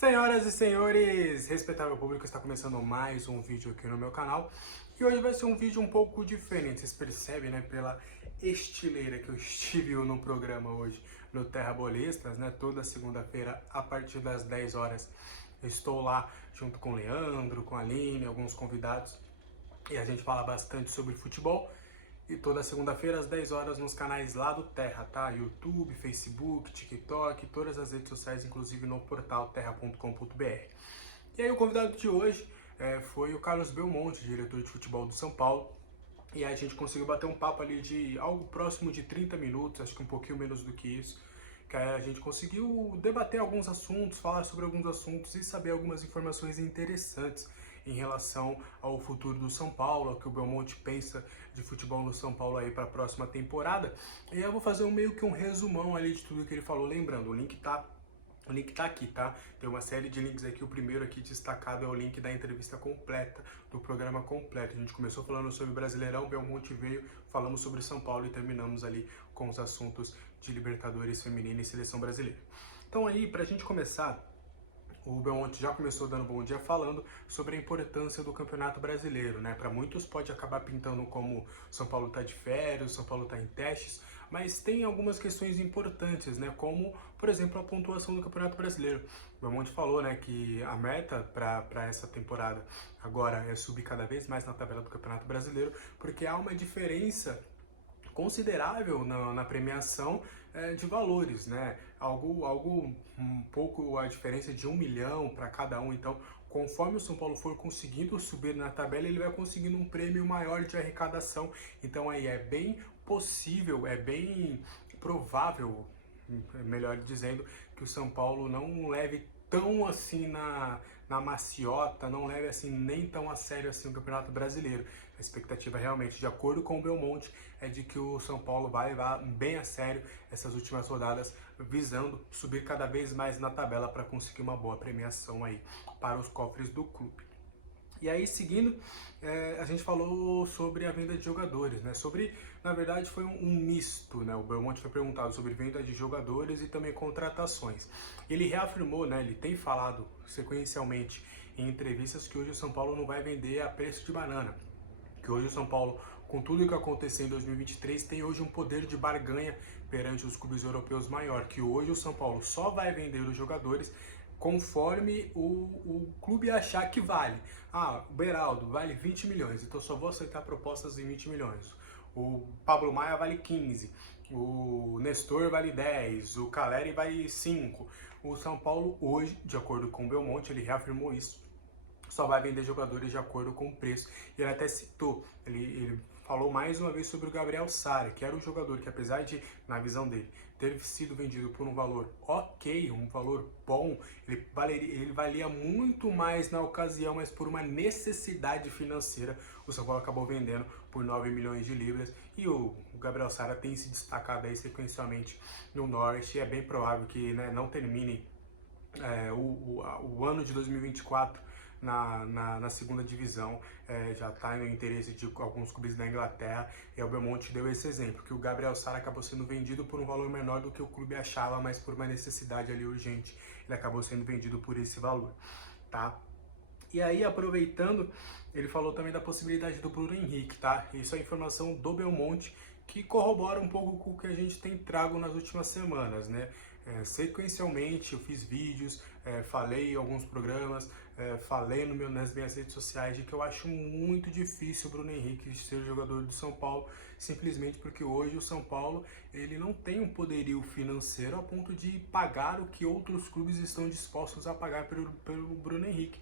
Senhoras e senhores, respeitável público, está começando mais um vídeo aqui no meu canal. E hoje vai ser um vídeo um pouco diferente, vocês percebem, né, pela estileira que eu estive no programa hoje no Terra Bolistas, né, toda segunda-feira a partir das 10 horas. Eu estou lá junto com o Leandro, com a Aline, alguns convidados, e a gente fala bastante sobre futebol. E toda segunda-feira às 10 horas nos canais lá do Terra, tá? YouTube, Facebook, TikTok, todas as redes sociais, inclusive no portal terra.com.br. E aí o convidado de hoje foi o Carlos Belmonte, diretor de futebol do São Paulo. E aí a gente conseguiu bater um papo ali de algo próximo de 30 minutos, acho que um pouquinho menos do que isso. Que aí a gente conseguiu debater alguns assuntos, falar sobre alguns assuntos e saber algumas informações interessantes em relação ao futuro do São Paulo, ao que o Belmonte pensa de futebol no São Paulo aí para a próxima temporada. E aí eu vou fazer meio que um resumão ali de tudo que ele falou, lembrando, o link tá aqui, tá? Tem uma série de links aqui, o primeiro aqui destacado é o link da entrevista completa, do programa completo. A gente começou falando sobre Brasileirão, Belmonte veio, falamos sobre São Paulo e terminamos ali com os assuntos de Libertadores feminina e Seleção Brasileira. Então aí, pra gente começar, o Belmonte já começou dando bom dia falando sobre a importância do Campeonato Brasileiro, né? Para muitos pode acabar pintando como São Paulo está de férias, São Paulo está em testes, mas tem algumas questões importantes, né? Como, por exemplo, a pontuação do Campeonato Brasileiro. O Belmonte falou, né, que a meta para essa temporada agora é subir cada vez mais na tabela do Campeonato Brasileiro, porque há uma diferença considerável na premiação de valores, né? Algo um pouco a diferença de 1 milhão para cada um. Então, conforme o São Paulo for conseguindo subir na tabela, ele vai conseguindo um prêmio maior de arrecadação. Então, aí é bem possível, é bem provável, melhor dizendo, que o São Paulo não leve tão assim na maciota, não leve assim nem tão a sério assim o Campeonato Brasileiro. A expectativa realmente, de acordo com o Belmonte, é de que o São Paulo vai levar bem a sério essas últimas rodadas, visando subir cada vez mais na tabela para conseguir uma boa premiação aí para os cofres do clube. E aí, seguindo, a gente falou sobre a venda de jogadores, né? Na verdade, foi um misto, né? O Belmonte foi perguntado sobre venda de jogadores e também contratações. Ele reafirmou, né? Ele tem falado sequencialmente em entrevistas que hoje o São Paulo não vai vender a preço de banana. Que hoje o São Paulo, com tudo o que aconteceu em 2023, tem hoje um poder de barganha perante os clubes europeus maior. Que hoje o São Paulo só vai vender os jogadores conforme o clube achar que vale. Ah, o Beraldo vale 20 milhões, então só vou aceitar propostas de 20 milhões. O Pablo Maia vale 15, o Nestor vale 10, o Caleri vale 5. O São Paulo hoje, de acordo com o Belmonte, ele reafirmou isso, só vai vender jogadores de acordo com o preço. E ele até citou, ele falou mais uma vez sobre o Gabriel Sara, que era um jogador que, apesar de, na visão dele, ter sido vendido por um valor ok, um valor bom, ele valia muito mais na ocasião, mas por uma necessidade financeira, o São Paulo acabou vendendo por 9 milhões de libras. E o Gabriel Sara tem se destacado aí sequencialmente no Norwich, e é bem provável que, né, não termine o ano de 2024 na segunda divisão. Já está no interesse de alguns clubes da Inglaterra, e o Belmonte deu esse exemplo, que o Gabriel Sara acabou sendo vendido por um valor menor do que o clube achava, mas por uma necessidade ali urgente, ele acabou sendo vendido por esse valor, tá? E aí, aproveitando, ele falou também da possibilidade do Bruno Henrique, tá? Isso é informação do Belmonte, que corrobora um pouco com o que a gente tem trago nas últimas semanas, né? Sequencialmente, eu fiz vídeos, falei em alguns programas, falei nas minhas redes sociais de que eu acho muito difícil o Bruno Henrique ser jogador do São Paulo, simplesmente porque hoje o São Paulo ele não tem um poderio financeiro a ponto de pagar o que outros clubes estão dispostos a pagar pelo Bruno Henrique.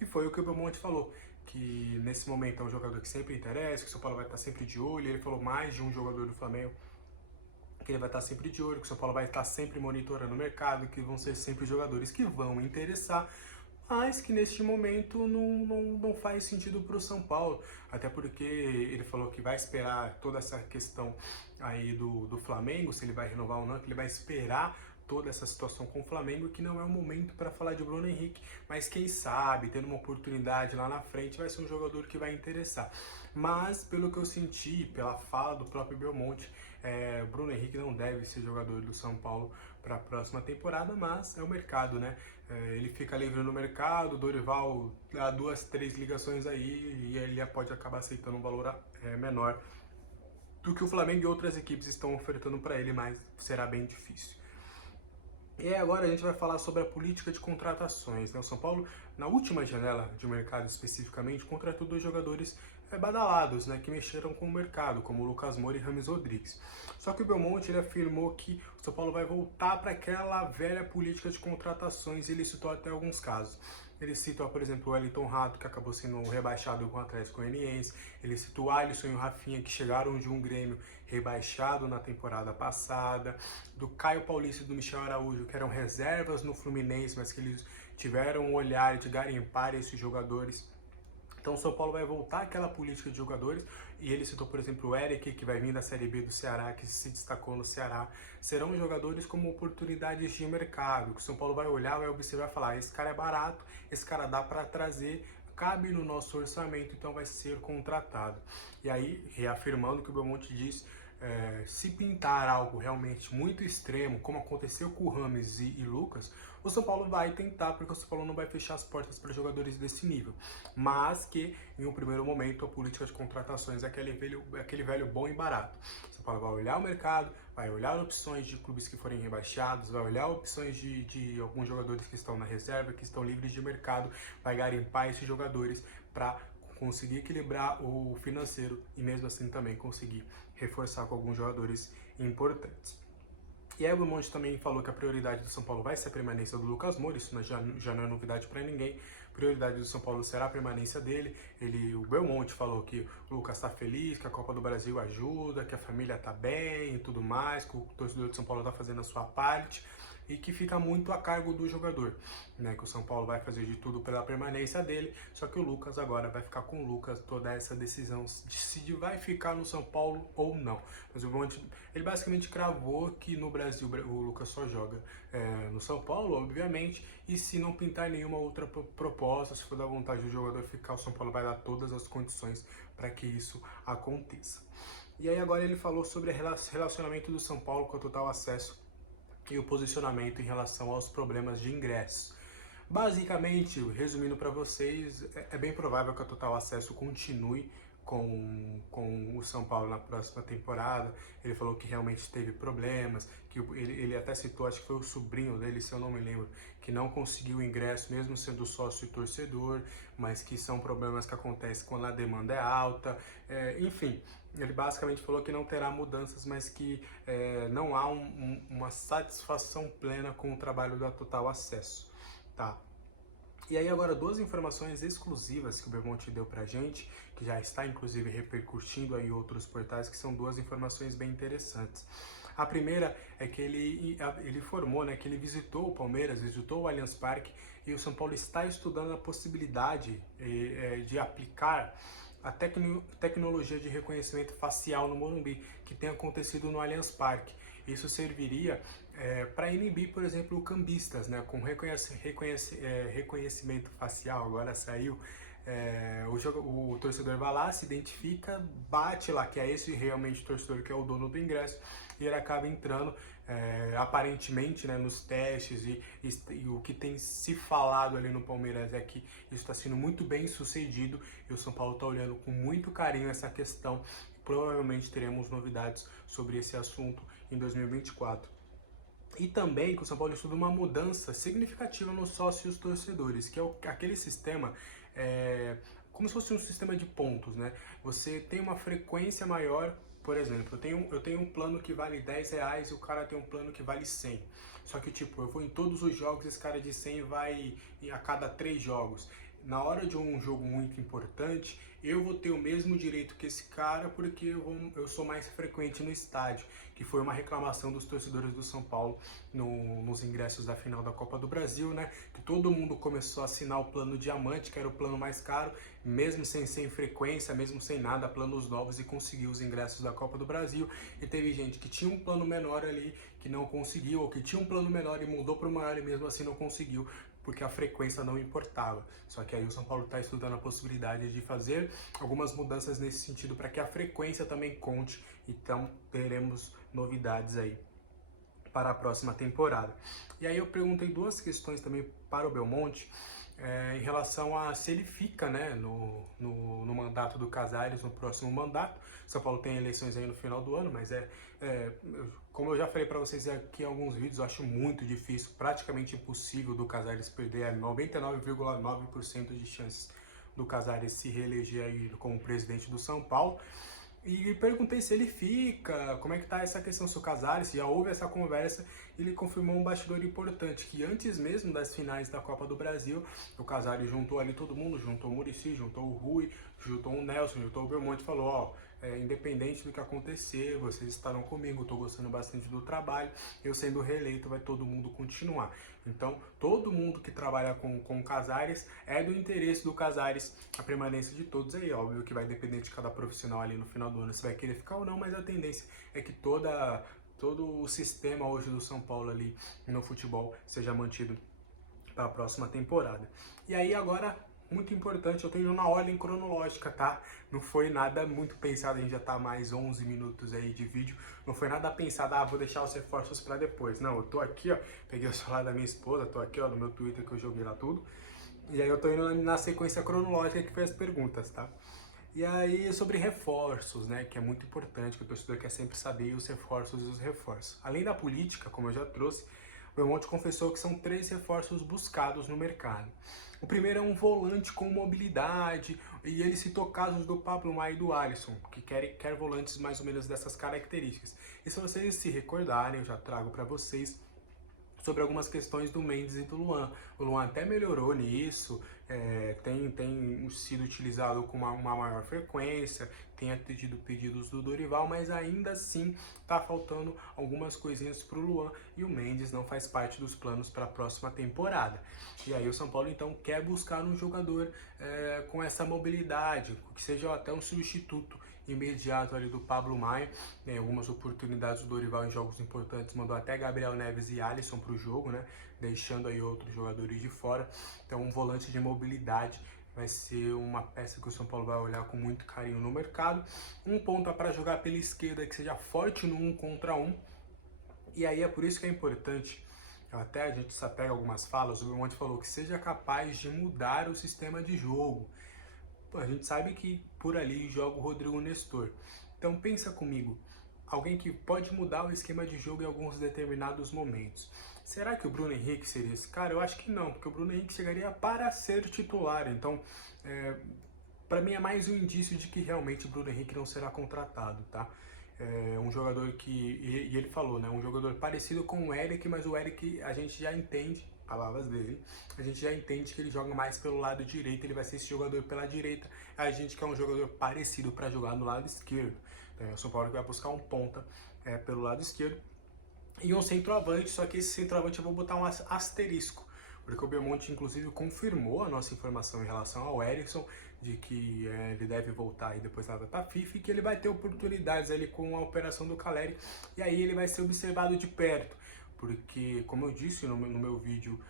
E foi o que o Belmonte falou, que nesse momento é um jogador que sempre interessa, que o São Paulo vai estar sempre de olho. Ele falou mais de um jogador do Flamengo que ele vai estar sempre de olho, que o São Paulo vai estar sempre monitorando o mercado, que vão ser sempre jogadores que vão interessar, mas que neste momento não faz sentido para o São Paulo, até porque ele falou que vai esperar toda essa questão aí do Flamengo, se ele vai renovar ou não, que ele vai esperar toda essa situação com o Flamengo, que não é o momento para falar de Bruno Henrique, mas quem sabe, tendo uma oportunidade lá na frente, vai ser um jogador que vai interessar. Mas, pelo que eu senti, pela fala do próprio Belmonte, Bruno Henrique não deve ser jogador do São Paulo para a próxima temporada, mas é o mercado, né? Ele fica livre no mercado, o Dorival dá 2, 3 ligações aí e ele pode acabar aceitando um valor menor do que o Flamengo e outras equipes estão ofertando para ele, mas será bem difícil. E agora a gente vai falar sobre a política de contratações, né? O São Paulo, na última janela de mercado especificamente, contratou 2 jogadores badalados, né, que mexeram com o mercado, como o Lucas Moura e Rames Rodrigues. Só que o Belmonte ele afirmou que o São Paulo vai voltar para aquela velha política de contratações e ele citou até alguns casos. Ele citou, por exemplo, o Wellington Rato, que acabou sendo rebaixado com o Atlético Goianiense. Ele citou o Alisson e o Rafinha, que chegaram de um Grêmio rebaixado na temporada passada. Do Caio Paulista e do Michel Araújo, que eram reservas no Fluminense, mas que eles tiveram um olhar de garimpar esses jogadores. Então o São Paulo vai voltar àquela política de jogadores, e ele citou, por exemplo, o Eric, que vai vir da Série B do Ceará, que se destacou no Ceará. Serão jogadores como oportunidades de mercado, que o São Paulo vai olhar, vai observar e falar, esse cara é barato, esse cara dá para trazer, cabe no nosso orçamento, então vai ser contratado. E aí, reafirmando o que o Belmonte disse, se pintar algo realmente muito extremo, como aconteceu com o Rames e Lucas, o São Paulo vai tentar, porque o São Paulo não vai fechar as portas para jogadores desse nível. Mas que, em um primeiro momento, a política de contratações é aquele velho bom e barato. O São Paulo vai olhar o mercado, vai olhar opções de clubes que forem rebaixados, vai olhar opções de alguns jogadores que estão na reserva, que estão livres de mercado, vai garimpar esses jogadores para conseguir equilibrar o financeiro e mesmo assim também conseguir reforçar com alguns jogadores importantes. E aí o Belmonte também falou que a prioridade do São Paulo vai ser a permanência do Lucas Moura, isso já não é novidade para ninguém. A prioridade do São Paulo será a permanência dele. O Belmonte falou que o Lucas está feliz, que a Copa do Brasil ajuda, que a família está bem e tudo mais, que o torcedor do São Paulo está fazendo a sua parte e que fica muito a cargo do jogador, né? Que o São Paulo vai fazer de tudo pela permanência dele, só que o Lucas agora vai ficar com o Lucas toda essa decisão de se vai ficar no São Paulo ou não. Mas o Belmonte, ele basicamente cravou que no Brasil o Lucas só joga no São Paulo, obviamente, e se não pintar nenhuma outra proposta, se for da vontade do jogador ficar, o São Paulo vai dar todas as condições para que isso aconteça. E aí agora ele falou sobre o relacionamento do São Paulo com o Total Acesso e o posicionamento em relação aos problemas de ingresso. Basicamente, resumindo para vocês, é bem provável que a Total Acesso continue com o São Paulo na próxima temporada. Ele falou que realmente teve problemas, que ele até citou, acho que foi o sobrinho dele, se eu não me lembro, que não conseguiu o ingresso, mesmo sendo sócio e torcedor, mas que são problemas que acontecem quando a demanda é alta. Enfim, ele basicamente falou que não terá mudanças, mas que não há uma satisfação plena com o trabalho da Total Acesso, tá? E aí agora 2 informações exclusivas que o Belmonte deu pra gente, que já está inclusive repercutindo aí em outros portais, que são 2 informações bem interessantes. A primeira é que ele informou, né, que ele visitou o Palmeiras, visitou o Allianz Parque, e o São Paulo está estudando a possibilidade de aplicar a tecnologia de reconhecimento facial no Morumbi, que tem acontecido no Allianz Parque. Isso serviria para inibir, por exemplo, cambistas, né, com reconhecimento facial, agora saiu. O torcedor vai lá, se identifica, bate lá que é esse realmente o torcedor que é o dono do ingresso, e ele acaba entrando aparentemente, né, nos testes, e o que tem se falado ali no Palmeiras é que isso está sendo muito bem sucedido, e o São Paulo está olhando com muito carinho essa questão. Provavelmente teremos novidades sobre esse assunto em 2024. E também que o São Paulo estuda uma mudança significativa nos sócios torcedores, que é aquele sistema, como se fosse um sistema de pontos, né? Você tem uma frequência maior, por exemplo, eu tenho um plano que vale R$10 e o cara tem um plano que vale 100. Só que tipo, eu vou em todos os jogos, esse cara de 100 vai a cada 3 jogos. Na hora de um jogo muito importante, eu vou ter o mesmo direito que esse cara porque eu sou mais frequente no estádio, que foi uma reclamação dos torcedores do São Paulo nos ingressos da final da Copa do Brasil, né? Que todo mundo começou a assinar o plano diamante, que era o plano mais caro, mesmo sem frequência, mesmo sem nada, planos novos, e conseguiu os ingressos da Copa do Brasil. E teve gente que tinha um plano menor ali que não conseguiu, ou que tinha um plano menor e mudou para o maior e mesmo assim não conseguiu, porque a frequência não importava. Só que aí o São Paulo está estudando a possibilidade de fazer algumas mudanças nesse sentido para que a frequência também conte, então teremos novidades aí. para a próxima temporada. E aí eu perguntei duas questões também para o Belmonte, em relação a se ele fica, né, no mandato do Casares, no próximo mandato. São Paulo tem eleições aí no final do ano, mas como eu já falei para vocês aqui em alguns vídeos, eu acho muito difícil, praticamente impossível do Casares perder, 99,9% de chances do Casares se reeleger aí como presidente do São Paulo. E perguntei se ele fica, como é que tá essa questão, se o Casares, se já houve essa conversa. Ele confirmou um bastidor importante, que antes mesmo das finais da Copa do Brasil, o Casares juntou ali todo mundo, juntou o Muricy, juntou o Rui, juntou o Nelson, juntou o Belmonte e falou, ó, independente do que acontecer, vocês estarão comigo, eu tô gostando bastante do trabalho, eu sendo reeleito vai todo mundo continuar. Então, todo mundo que trabalha com o Casares, é do interesse do Casares a permanência de todos aí. Óbvio que vai depender de cada profissional ali no final do ano, se vai querer ficar ou não, mas a tendência é que todo o sistema hoje do São Paulo ali no futebol seja mantido para a próxima temporada. E aí agora, muito importante, eu tô indo na ordem cronológica, tá? Não foi nada muito pensado, a gente já tá mais 11 minutos aí de vídeo, não foi nada pensado, vou deixar os reforços para depois. Não, eu tô aqui, ó, peguei o celular da minha esposa, tô aqui, ó, no meu Twitter que eu joguei lá tudo, e aí eu tô indo na sequência cronológica que foi as perguntas, tá? E aí sobre reforços, né, que é muito importante, que o torcedor quer sempre saber os reforços e os reforços. Além da política, como eu já trouxe, o Belmonte confessou que são 3 reforços buscados no mercado. O primeiro é um volante com mobilidade, e ele citou casos do Pablo Maia e do Alisson, que quer volantes mais ou menos dessas características. E se vocês se recordarem, eu já trago para vocês sobre algumas questões do Mendes e do Luan. O Luan até melhorou nisso, tem sido utilizado com uma maior frequência, tem atendido pedidos do Dorival, mas ainda assim tá faltando algumas coisinhas para o Luan, e o Mendes não faz parte dos planos para a próxima temporada. E aí o São Paulo então quer buscar um jogador com essa mobilidade, que seja até um substituto imediato ali do Pablo Maia. Em algumas oportunidades o Dorival em jogos importantes mandou até Gabriel Neves e Alisson para o jogo, né, deixando aí outros jogadores de fora. Então um volante de mobilidade vai ser uma peça que o São Paulo vai olhar com muito carinho no mercado. Um ponta para jogar pela esquerda que seja forte no 1 contra 1. E aí é por isso que é importante, até a gente se apega a algumas falas, o Belmonte falou que seja capaz de mudar o sistema de jogo. A gente sabe que por ali joga o Rodrigo Nestor. Então pensa comigo, alguém que pode mudar o esquema de jogo em alguns determinados momentos. Será que o Bruno Henrique seria esse cara? Eu acho que não, porque o Bruno Henrique chegaria para ser titular. Então, para mim é mais um indício de que realmente o Bruno Henrique não será contratado, tá? É um jogador que, e ele falou, né, um jogador parecido com o Eric, mas o Eric a gente já entende, palavras dele, a gente já entende que ele joga mais pelo lado direito, ele vai ser esse jogador pela direita, a gente quer um jogador parecido para jogar no lado esquerdo. Então é o São Paulo que vai buscar um ponta pelo lado esquerdo e um centroavante, só que esse centroavante eu vou botar um asterisco, porque o Belmonte inclusive confirmou a nossa informação em relação ao Erickson, de que ele deve voltar aí depois da data FIFA e que ele vai ter oportunidades ali com a operação do Caleri, e aí ele vai ser observado de perto, porque como eu disse no meu vídeo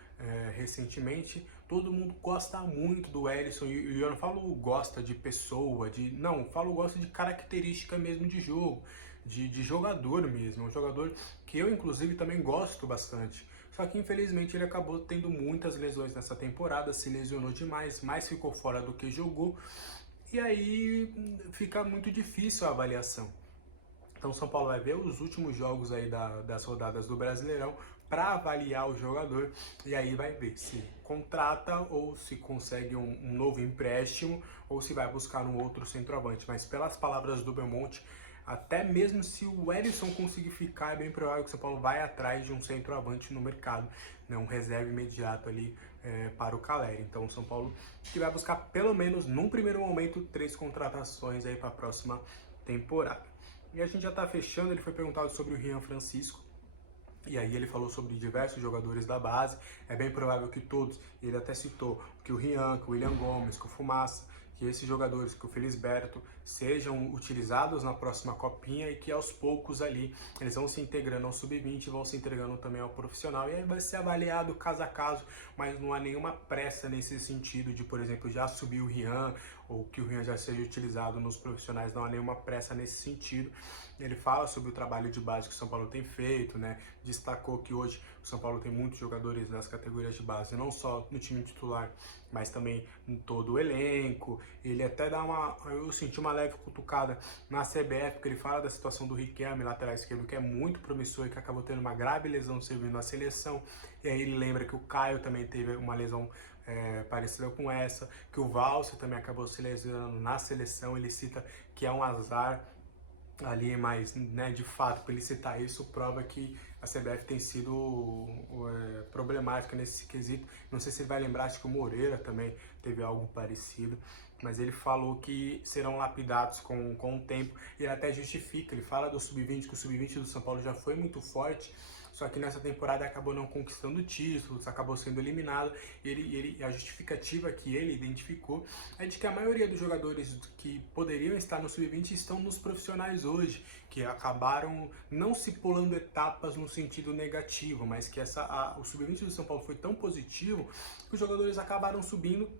recentemente, todo mundo gosta muito do Erickson, e eu não falo gosta de pessoa, não, falo gosta de característica mesmo de jogo, de jogador mesmo, um jogador que eu inclusive também gosto bastante. Só que infelizmente ele acabou tendo muitas lesões nessa temporada, se lesionou demais, mais ficou fora do que jogou, e aí fica muito difícil a avaliação. Então o São Paulo vai ver os últimos jogos aí das rodadas do Brasileirão para avaliar o jogador, e aí vai ver se contrata ou se consegue um novo empréstimo ou se vai buscar um outro centroavante. Mas pelas palavras do Belmonte, até mesmo se o Erickson conseguir ficar, é bem provável que o São Paulo vai atrás de um centroavante no mercado, né, um reserva imediato ali para o Caleri. Então o São Paulo que vai buscar pelo menos num primeiro momento 3 contratações aí para a próxima temporada. E a gente já está fechando, ele foi perguntado sobre o Rian Francisco, e aí ele falou sobre diversos jogadores da base, é bem provável que todos, ele até citou que o Rian, que o William Gomes, que o Fumaça, que esses jogadores, que o Felisberto, sejam utilizados na próxima copinha e que aos poucos ali eles vão se integrando ao sub-20 e vão se integrando também ao profissional, e aí vai ser avaliado caso a caso, mas não há nenhuma pressa nesse sentido de, por exemplo, já subir o Rian ou que o Rian já seja utilizado nos profissionais, não há nenhuma pressa nesse sentido. Ele fala sobre o trabalho de base que o São Paulo tem feito, né? Destacou que hoje o São Paulo tem muitos jogadores nas categorias de base, não só no time titular, mas também em todo o elenco. Ele até dá eu senti uma leve cutucada na CBF, porque ele fala da situação do Riquelme, lateral esquerdo, que é muito promissor e que acabou tendo uma grave lesão servindo na seleção. E aí ele lembra que o Caio também teve uma lesão parecida com essa, que o Valser também acabou se lesionando na seleção. Ele cita que é um azar ali, mas, né, de fato, por ele citar isso, prova que a CBF tem sido problemática nesse quesito. Não sei se ele vai lembrar, acho que o Moreira também teve algo parecido, mas ele falou que serão lapidados com o tempo, e ele até justifica, ele fala do Sub-20, que o Sub-20 do São Paulo já foi muito forte, só que nessa temporada acabou não conquistando títulos, acabou sendo eliminado. A justificativa que ele identificou é de que a maioria dos jogadores que poderiam estar no Sub-20 estão nos profissionais hoje, que acabaram não se pulando etapas no sentido negativo, mas que o Sub-20 do São Paulo foi tão positivo que os jogadores acabaram subindo.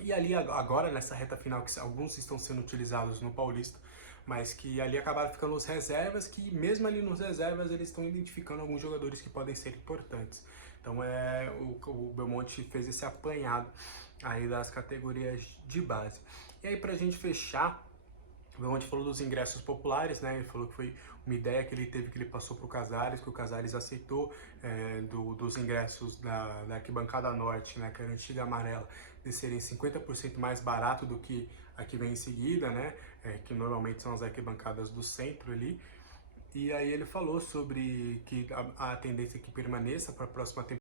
E ali agora, nessa reta final, que alguns estão sendo utilizados no Paulista, mas que ali acabaram ficando os reservas, que mesmo ali nos reservas eles estão identificando alguns jogadores que podem ser importantes. Então o Belmonte fez esse apanhado aí das categorias de base. E aí, pra gente fechar, o Belmonte falou dos ingressos populares, né? Ele falou que foi uma ideia que ele teve, que ele passou para o Casares, que o Casares aceitou, dos ingressos da arquibancada norte, né, que era a antiga amarela, de serem 50% mais barato do que a que vem em seguida, né, que normalmente são as arquibancadas do centro ali. E aí ele falou sobre que a tendência é que permaneça para a próxima temporada.